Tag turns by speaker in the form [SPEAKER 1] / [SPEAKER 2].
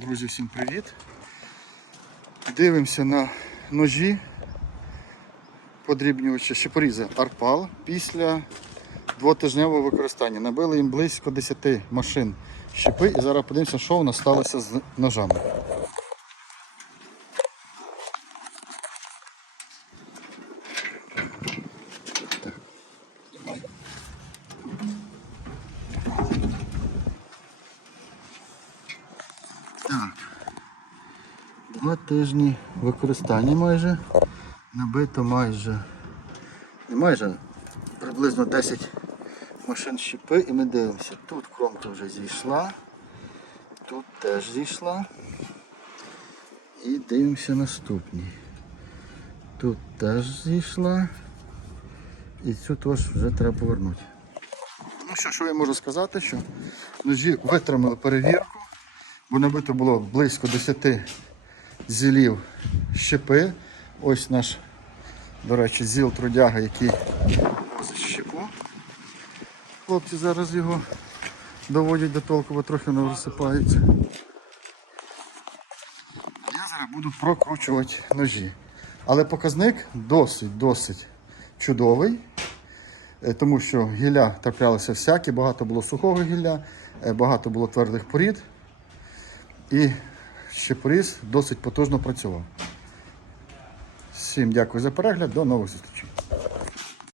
[SPEAKER 1] Друзі, всім привіт! Дивимося на ножі подрібнювача щепоріза Арпал після двотижневого використання. Набили їм близько 10 машин щепи і зараз подивимося, що у нас сталося з ножами. Два тижні використання майже. Набито майже. Не майже приблизно 10 машин щепи і ми дивимося. Тут кромка вже зійшла. Тут теж зійшла. І дивимося наступні. Тут теж зійшла. І цю теж вже треба повернути. Ну що, що я можу сказати, що ножі витримали перевірку, бо набито було близько 10 зілів щепи. Ось наш, до речі, зіл трудяга, який возить щепу. Хлопці зараз його доводять до толку, бо трохи воно розсипається. Я зараз буду прокручувати ножі. Але показник досить-досить чудовий, е, тому що гілля траплялися всякі, багато було сухого гілля, е, багато було твердих порід. І щепоріз досить потужно працював. Всім дякую за перегляд, до нових зустрічей.